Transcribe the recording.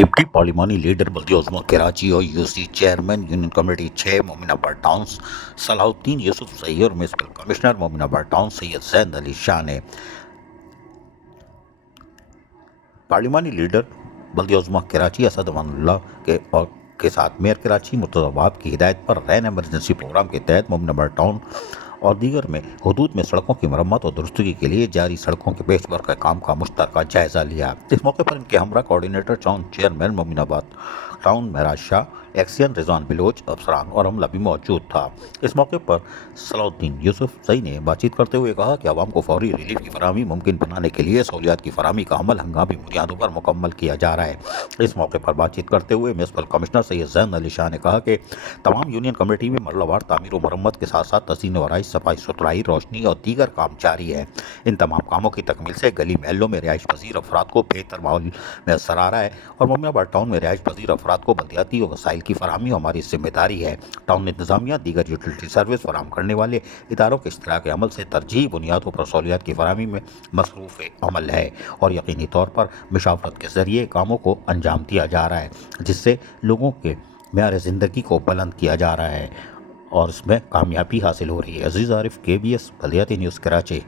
Deputy पार्लिमानी leader बल्दी उज़्मा कराची और UC chairman union committee 6 Mominabad town Salahuddin Yusuf सही और municipal commissioner Mominabad town Syed Jain Ali Shah ने पार्लिमानी लीडर बल्दी उज़्मा कराची असद अमानुल्लाह के साथ मेयर कराची मुर्तज़ा वहाब की हिदायत पर रैन एमरजेंसी प्रोग्राम के तहत मोमिनाबाद टाउन और दीगर में हदूद में सड़कों की मरम्मत और दुरुस्ती के लिए जारी सड़कों के पेच वर्क के काम का मुश्तरका जायजा लिया। इस मौके पर इनके हमरा coordinator town chairman Mominabad town Mehraj Shah, XEN Rizwan Baloch, अफसरान और अमला भी मौजूद था। इस मौके पर सलाहुद्दीन यूसुफ सही ने बातचीत करते हुए कहा कि आवाम को फौरी रिलीफ की फराहमी मुमकिन बनाने के लिए सहूलियात की फराहमी का अमल हंगामी बुनियादों पर मुकम्मल किया जा रहा है। इस मौके पर बातचीत करते हुए म्यूनसिपल कमिश्नर सैयद जैन अली शाह ने कहा कि तमाम यूनियन कमेटी में मरलावार तामीर व मरम्मत के साथ साथ तज़ीन व आराइश, सफाई सुथराई, रोशनी और दीगर काम जारी है। इन तमाम कामों की तकमील से गली महलों में रिहाइश पजीर अफराद को बेहतर माहौल में असर आ रहा है और मोमिनाबाद टाउन में रिहाइश पजीर अफराद को बल्दियाती वसाइल की फराहमी हमारी जिम्मेदारी है। टाउन इंतजामिया दीगर यूटिलिटी सर्विस फराहम करने वाले इदारों के इश्तराक अमल से तरजीही बुनियादों पर सहूलियात की फराहमी में मसरूफ़ अमल है और यकीनी तौर पर मुशावरत के ज़रिए कामों को अंजाम दिया जा रहा है, जिससे लोगों के मेयार ज़िंदगी को बुलंद किया जा रहा है और इसमें कामयाबी हासिल हो रही है। अजीज़ आरिफ, KBS बल्दियाती न्यूज़ कराची।